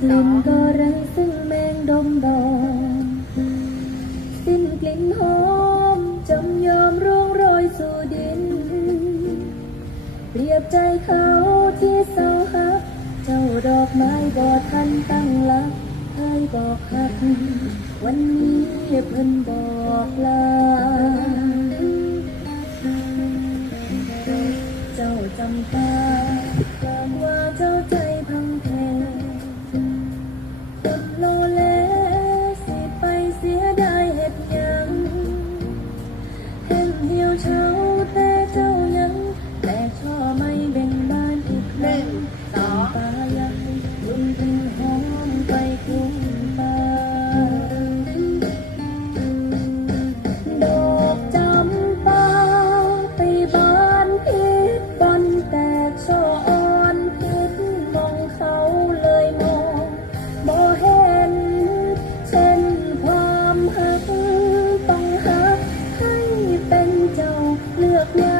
กลิ่นก็ไรซึ่งแมงดมดองสิ้นกลิ่นหอมจำยอมร่วงโรยสู่ดิน เปรียบใจเขาที่เศร้าฮัก เจ้าดอกไม้บอดทันตั้งหลักใคยบอกฮัก วันนี้เพิ่นบอกลาเจ้าจำตาว่าเจ้า look